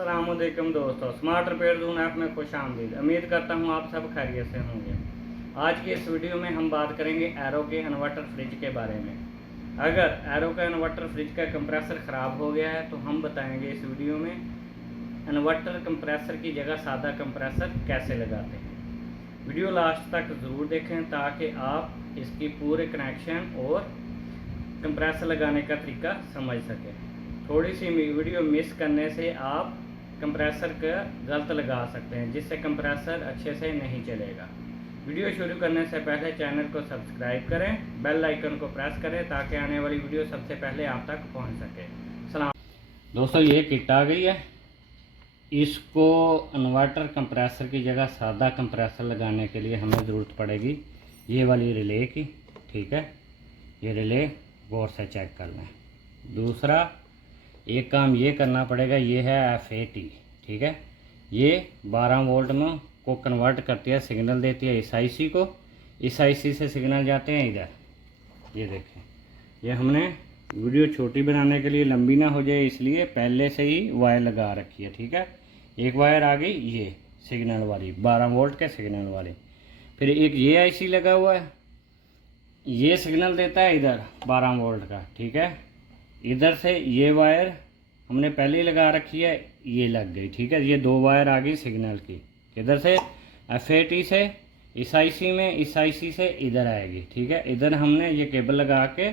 अस्सलामुअलैकुम दोस्तों, smart repair zone app में खुश आमदीद। उम्मीद करता हूँ आप सब खैरियत से होंगे। आज की इस वीडियो में हम बात करेंगे एरो के इन्वर्टर फ्रिज के बारे में। अगर एरो का इन्वर्टर फ्रिज का कंप्रेसर ख़राब हो गया है तो हम बताएंगे इस वीडियो में इन्वर्टर कंप्रेसर की जगह सादा कंप्रेसर कैसे लगाते हैं। वीडियो लास्ट तक ज़रूर देखें ताकि आप इसकी पूरे कनेक्शन और कंप्रेसर लगाने का तरीका समझ सकें। थोड़ी सी वीडियो मिस करने से आप कंप्रेसर का गलत लगा सकते हैं, जिससे कंप्रेसर अच्छे से नहीं चलेगा। वीडियो शुरू करने से पहले चैनल को सब्सक्राइब करें, बेल आइकन को प्रेस करें ताकि आने वाली वीडियो सबसे पहले आप तक पहुंच सके। सलाम दोस्तों, ये किट आ गई है। इसको इन्वर्टर कंप्रेसर की जगह सादा कंप्रेसर लगाने के लिए हमें ज़रूरत पड़ेगी ये वाली रिले की। ठीक है, ये रिले गौर से चेक कर लें। दूसरा एक काम ये करना पड़ेगा, ये है FAT। ठीक है, ये 12 वोल्ट में को कन्वर्ट करती है, सिग्नल देती है इस IC को। इस IC से सिग्नल जाते हैं इधर। ये देखें, ये हमने वीडियो छोटी बनाने के लिए, लंबी ना हो जाए इसलिए पहले से ही वायर लगा रखी है। ठीक है, एक वायर आ गई ये सिग्नल वाली, 12 वोल्ट के सिग्नल वाली। फिर एक ये IC लगा हुआ है, ये सिग्नल देता है इधर 12 वोल्ट का। ठीक है, इधर से ये वायर हमने पहले ही लगा रखी है, ये लग गई। ठीक है, ये 2 वायर आ गई सिग्नल की। इधर से FAT से इस IC में, इस IC से इधर आएगी। ठीक है, इधर हमने ये केबल लगा के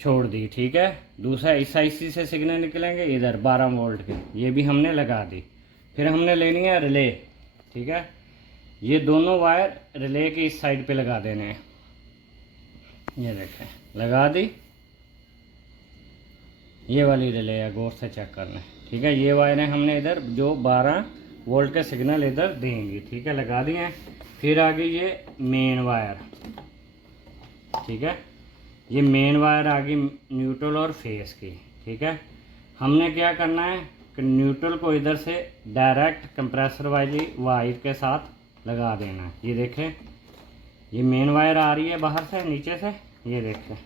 छोड़ दी। ठीक है, दूसरा इस IC से सिग्नल निकलेंगे इधर 12 वोल्ट के, ये भी हमने लगा दी। फिर हमने लेनी है रिले। ठीक है, ये दोनों वायर रिले के इस साइड पे लगा देने हैं। ये देखें, लगा दी। ये वाली रिले है, गौर से चेक कर लें। ठीक है, ये वायरें हमने इधर जो 12 वोल्ट के सिग्नल इधर देंगी। ठीक है, लगा दिए हैं। फिर आ गई ये मेन वायर। ठीक है, ये मेन वायर आ गई न्यूट्रल और फेस की। ठीक है, हमने क्या करना है कि न्यूट्रल को इधर से डायरेक्ट कंप्रेसर वाली वायर के साथ लगा देना है। ये देखें, ये मेन वायर आ रही है बाहर से, नीचे से। ये देखें,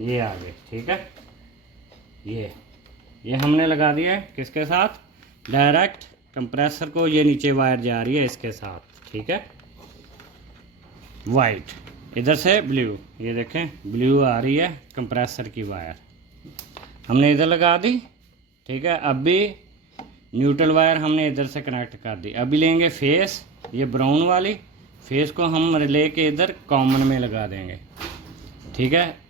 ये आ गई। ठीक है, ये हमने लगा दिया है किसके साथ, डायरेक्ट कंप्रेसर को। ये नीचे वायर जा रही है इसके साथ। ठीक है, वाइट, इधर से ब्लू। ये देखें, ब्लू आ रही है कंप्रेसर की वायर, हमने इधर लगा दी। ठीक है, अब भी न्यूट्रल वायर हमने इधर से कनेक्ट कर दी। अभी लेंगे फेस, ये ब्राउन वाली फेस को हम रिले के इधर कॉमन में लगा देंगे। ठीक है,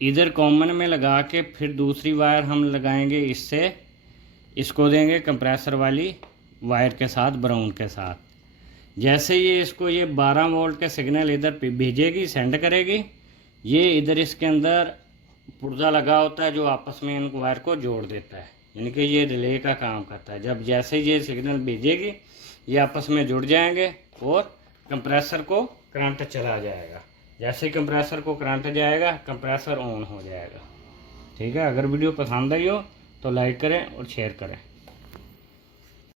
इधर कॉमन में लगा के फिर दूसरी वायर हम लगाएंगे इससे, इसको देंगे कंप्रेसर वाली वायर के साथ, ब्राउन के साथ। जैसे ये इसको ये 12 वोल्ट के सिग्नल इधर भेजेगी, सेंड करेगी, ये इधर इसके अंदर पुर्जा लगा होता है जो आपस में इन वायर को जोड़ देता है, यानी कि ये रिले का काम करता है। जब जैसे ये सिग्नल भेजेगी ये आपस में जुड़ जाएंगे और कंप्रेसर को करंट चला जाएगा। जैसे ही कंप्रेसर को करंट जाएगा, कंप्रेसर ऑन हो जाएगा। ठीक है, अगर वीडियो पसंद आई हो तो लाइक करें और शेयर करें।